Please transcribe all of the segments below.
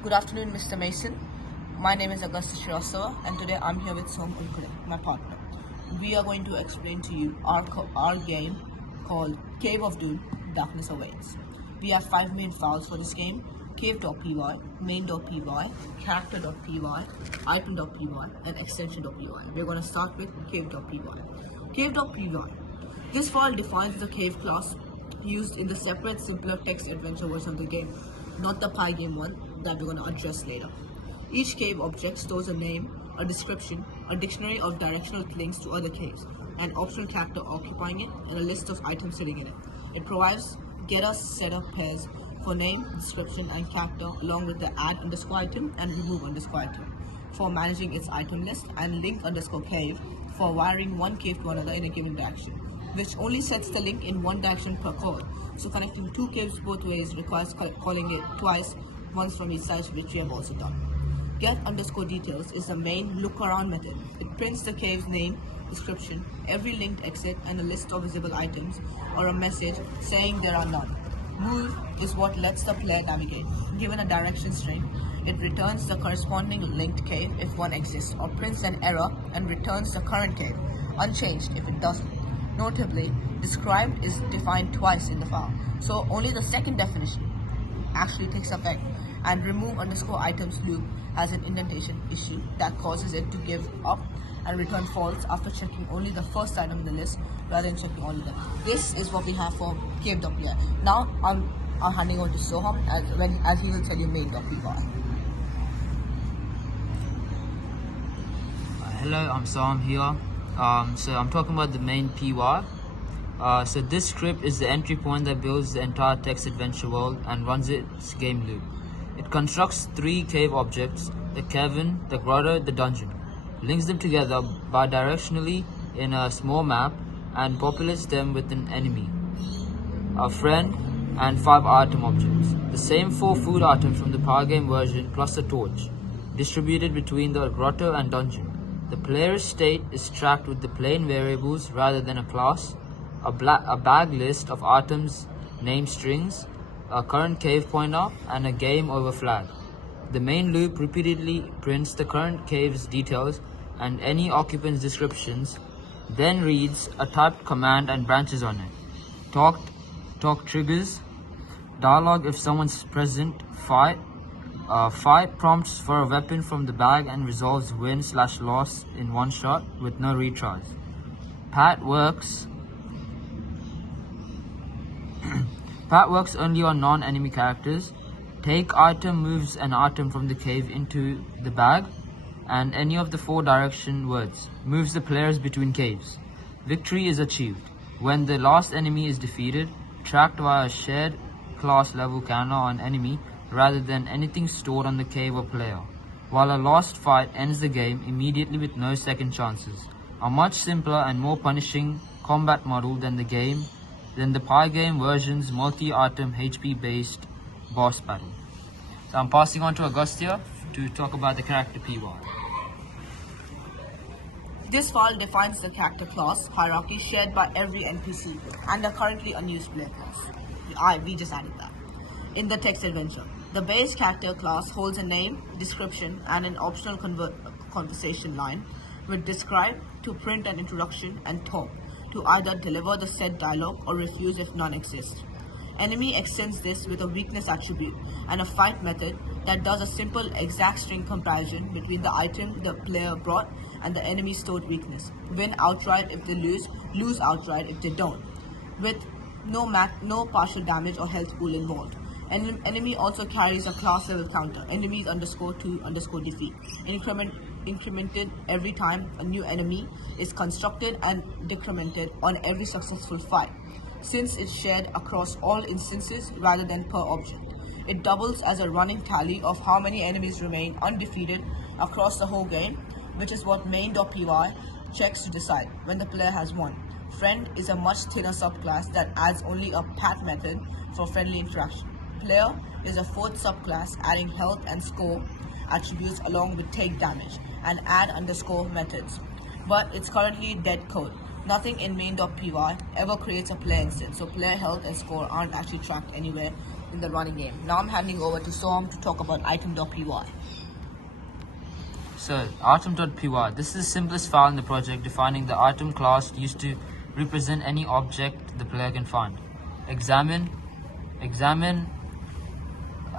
Good afternoon, Mr. Mason. My name is Augustus Shrivastava, and today I'm here with Som Ulkure, my partner. We are going to explain to you our game called Cave of Doom, Darkness Awaits. We have 5 main files for this game: cave.py, main.py, character.py, item.py, and extension.py. We're going to start with cave.py. Cave.py. This file defines the cave class used in the separate, simpler text adventure version of the game, not the Pygame one that we're going to address later. Each cave object stores a name, a description, a dictionary of directional links to other caves, an optional character occupying it, and a list of items sitting in it. It provides getter setup pairs for name, description, and character, along with the add underscore item and remove underscore item for managing its item list, and link underscore cave for wiring one cave to another in a given direction, which only sets the link in one direction per call. So connecting 2 caves both ways requires calling it twice, once from each side, which we have also done. Get underscore details is the main look around method. It prints the cave's name, description, every linked exit, and a list of visible items, or a message saying there are none. Move is what lets the player navigate. Given a direction string, it returns the corresponding linked cave if one exists, or prints an error and returns the current cave, unchanged if it doesn't. Notably, described is defined twice in the file, so only the second definition actually takes effect, and remove underscore items loop has an indentation issue that causes it to give up and return false after checking only the first item in the list rather than checking all of them. This is what we have for cave.py. Now I'm handing over to Soham as he will tell you main.py. Hello, I'm Sam here. So I'm talking about the main PY. So this script is the entry point that builds the entire text adventure world and runs its game loop. It constructs 3 cave objects: the cavern, the grotto, the dungeon, links them together bidirectionally in a small map, and populates them with an enemy, a friend, and 5 item objects. The same 4 food items from the Pygame version plus a torch, distributed between the grotto and dungeon. The player's state is tracked with the plain variables rather than a class, a bag list of items, name strings, a current cave pointer, and a game over flag. The main loop repeatedly prints the current cave's details and any occupant's descriptions, then reads a typed command and branches on it. Talk triggers, dialogue if someone's present, fight prompts for a weapon from the bag and resolves win/loss in one shot with no retries. Pat works only on non-enemy characters. Take item moves an item from the cave into the bag, and any of the 4 direction words moves the players between caves. Victory is achieved when the last enemy is defeated, tracked via a shared class level counter on enemy rather than anything stored on the cave or player, while a lost fight ends the game immediately with no second chances. A much simpler and more punishing combat model than the Pygame version's multi-item HP-based boss battle. So I'm passing on to Augustia to talk about the character PY. This file defines the character class hierarchy shared by every NPC and a currently unused player class. We just added that. In the text adventure, the base character class holds a name, description, and an optional conversation line with describe to print an introduction, and talk to either deliver the said dialogue or refuse if none exist. Enemy extends this with a weakness attribute and a fight method that does a simple exact string comparison between the item the player brought and the enemy stored weakness. Win outright if they lose outright if they don't, with no partial damage or health pool involved. Enemy also carries a class level counter, enemies _2 defeat, incremented every time a new enemy is constructed and decremented on every successful fight, since it's shared across all instances rather than per object. It doubles as a running tally of how many enemies remain undefeated across the whole game, which is what main.py checks to decide when the player has won. Friend is a much thinner subclass that adds only a pat method for friendly interaction. Player is a 4th subclass adding health and score attributes along with take damage and add underscore methods, but it's currently dead code. Nothing in main.py ever creates a player instance, so player health and score aren't actually tracked anywhere in the running game. Now I'm handing over to Som to talk about item.py. So, item.py, this is the simplest file in the project, defining the item class used to represent any object the player can find. Examine,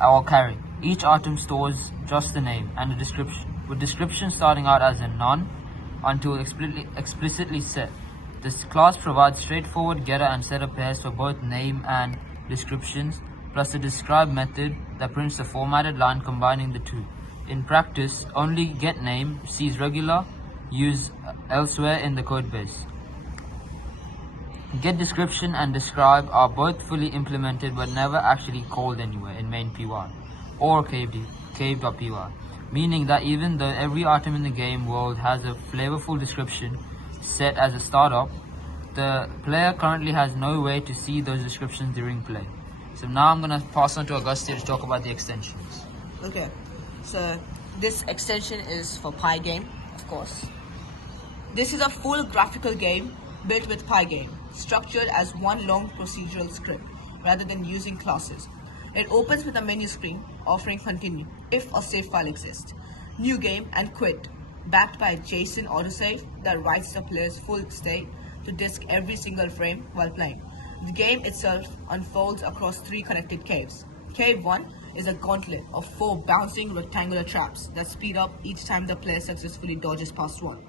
or carry. Each item stores just the name and a description, with description starting out as a none until explicitly set. This class provides straightforward getter and setter pairs for both name and descriptions, plus a describe method that prints a formatted line combining the two. In practice, only getName sees regular use elsewhere in the codebase. GetDescription and describe are both fully implemented but never actually called anywhere in main.py or cave.py, meaning that even though every item in the game world has a flavorful description set as a startup, the player currently has no way to see those descriptions during play. So now I'm going to pass on to Augustia to talk about the extensions. Okay, so this extension is for Pygame, of course. This is a full graphical game built with Pygame, structured as one long procedural script rather than using classes. It opens with a menu screen offering continue if a save file exists, new game, and quit, backed by a JSON autosave that writes the player's full state to disk every single frame while playing. The game itself unfolds across 3 connected caves. Cave 1 is a gauntlet of 4 bouncing rectangular traps that speed up each time the player successfully dodges past one.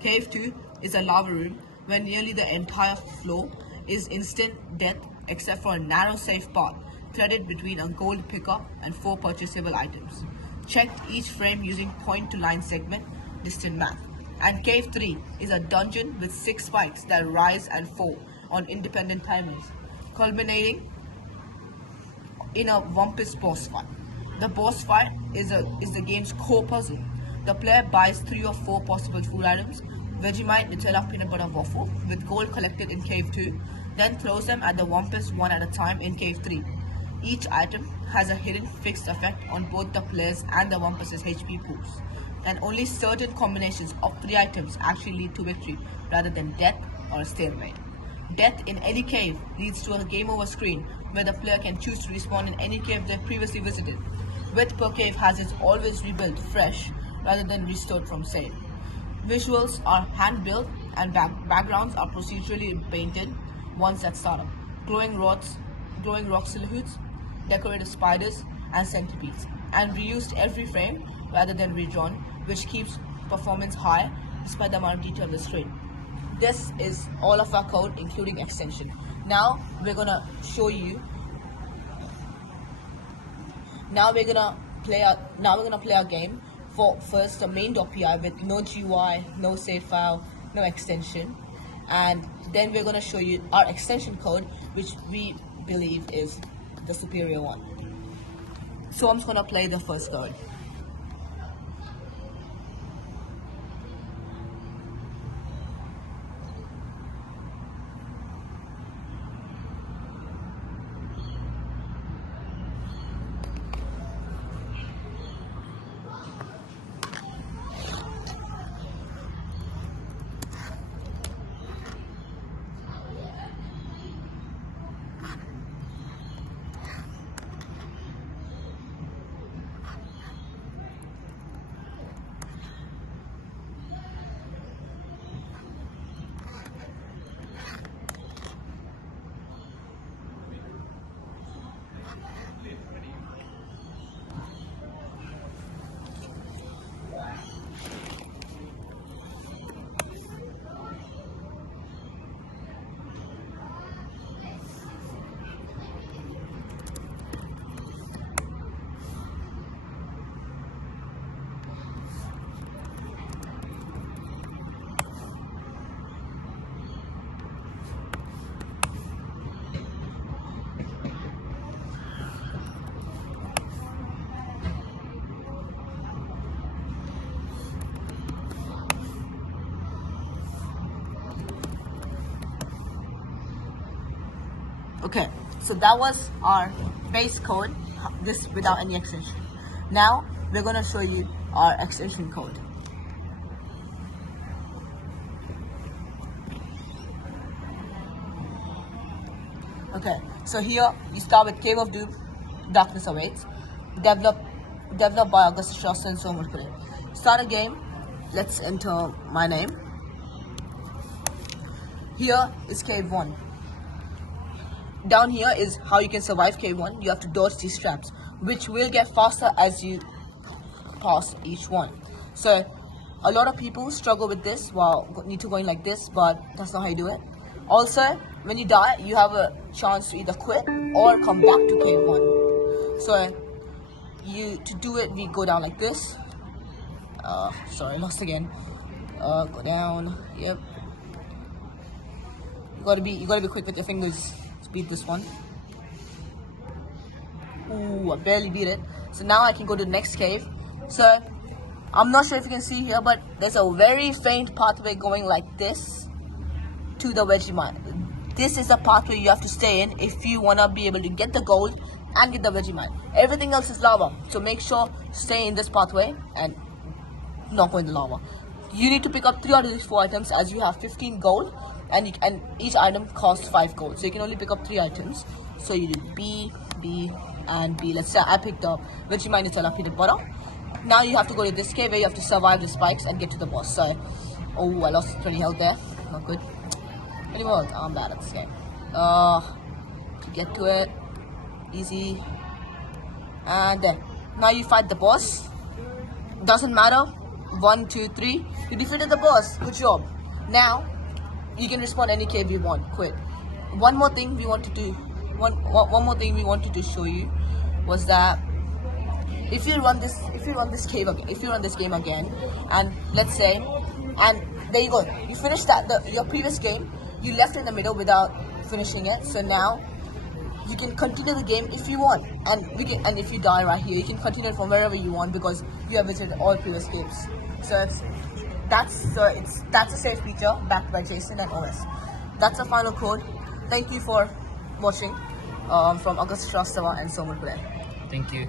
Cave 2 is a lava room where nearly the entire floor is instant death except for a narrow safe path threaded between a gold pickup and 4 purchasable items. Check each frame using point to line segment distant math. And Cave 3 is a dungeon with 6 spikes that rise and fall on independent timers, culminating in a Wumpus boss fight. The boss fight is the game's core puzzle. The player buys 3 or 4 possible food items, Vegemite, Nutella, peanut butter, waffle, with gold collected in Cave 2, then throws them at the Wumpus one at a time in Cave 3. Each item has a hidden fixed effect on both the player's and the Wumpus' HP pools, and only certain combinations of 3 items actually lead to victory rather than death or a stalemate. Death in any cave leads to a game over screen where the player can choose to respawn in any cave they've previously visited. Width per cave has its always rebuilt fresh rather than restored from save. Visuals are hand built and backgrounds are procedurally painted once at startup. Glowing rock silhouettes, decorative spiders and centipedes, and reused every frame rather than redrawn, which keeps performance high despite the amount of detail on the screen. This is all of our code, including extension. Now we're gonna show you. Now we're gonna play our game. For first, the main.py with no GUI, no save file, no extension, and then we're gonna show you our extension code, which we believe is the superior one. So I'm just gonna play the first code. Okay, so that was our base code, this without any extension. Now we're gonna show you our extension code. Okay, so here we start with Cave of Doom, Darkness Awaits. Developed by Augustus Shrestha and Som Urkule. Start a game. Let's enter my name. Here is Cave 1. Down here is how you can survive Cave 1. You have to dodge these traps, which will get faster as you pass each one. So a lot of people struggle with this need to go in like this, but that's not how you do it. Also, when you die, you have a chance to either quit or come back to Cave 1. So to do it, we go down like this. Sorry, lost again. Go down. Yep. You gotta be quick with your fingers to beat this one. Ooh, I barely beat it. So now I can go to the next cave. So I'm not sure if you can see here, but there's a very faint pathway going like this to the Vegemite. This is the pathway you have to stay in if you wanna be able to get the gold and get the Vegemite. Everything else is lava, so make sure stay in this pathway and not go in the lava. You need to pick up 3 out of these 4 items, as you have 15 gold, and each item costs 5 gold. So you can only pick up 3 items. So you do B, B, and B. Let's say I picked up Vegemite, Nutella, peanut butter. Now you have to go to this cave where you have to survive the spikes and get to the boss. So, oh, I lost 20 health there. Not good. Anyway, I'm bad at this game. To get to it, easy. And there. Now you fight the boss. Doesn't matter. 1, 2, 3. You defeated the boss. Good job. Now you can respawn any cave you want. Quit. One more thing we wanted to show you was that if you run this game again, and let's say, and there you go, you finished your previous game, you left in the middle without finishing it. So now you can continue the game if you want, and if you die right here, you can continue it from wherever you want because you have visited all previous games. So that's a safe feature backed by Jason and OS. That's the final code. Thank you for watching from Augustus Shrestha and Som Urkule. Thank you.